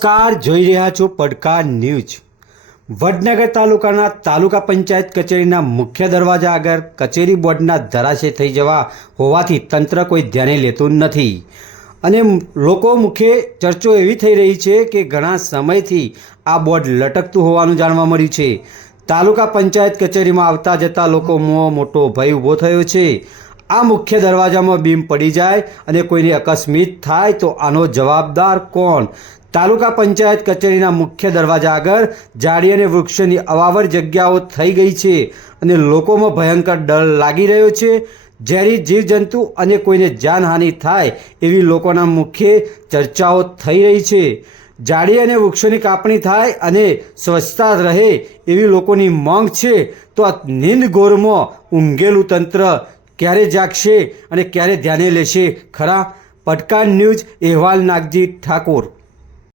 નમસ્કાર, જોઈ રહ્યા છો પડકાર ન્યૂઝ. વડનગર તાલુકાના તાલુકા પંચાયત કચેરીના મુખ્ય દરવાજા આગળ કચેરી બોર્ડના ધરાશય થઈ જવા હોવાથી તંત્ર કોઈ ધ્યાને લેતું નથી. અને લોકો મુખ્ય ચર્ચો એવી થઈ રહી છે કે ઘણા સમયથી આ બોર્ડ લટકતું હોવાનું જાણવા મળ્યું છે. તાલુકા પંચાયત કચેરીમાં આવતા જતા લોકો મોટો ભય ઊભો થયો છે. આ મુખ્ય દરવાજામાં બીમ પડી જાય અને કોઈને અકસ્મિત થાય તો આનો જવાબદાર કોણ? તાલુકા પંચાયત કચેરીના મુખ્ય દરવાજા આગળ ઝાડી અને વૃક્ષોની અવાવર જગ્યાઓ થઈ ગઈ છે અને લોકોમાં ભયંકર ડર લાગી રહ્યો છે. ઝેરી જીવજંતુ અને કોઈને જાનહાનિ થાય એવી લોકોના મુખ્ય ચર્ચાઓ થઈ રહી છે. ઝાડી અને વૃક્ષોની કાપણી થાય અને સ્વચ્છતા રહે એવી લોકોની માંગ છે તો આ નીંદ ઊંઘેલું તંત્ર ક્યારે જાગશે અને ક્યારે ધ્યાને લેશે? ખરા? પડકાર ન્યૂઝ અહેવાલ નાગજી ઠાકોર.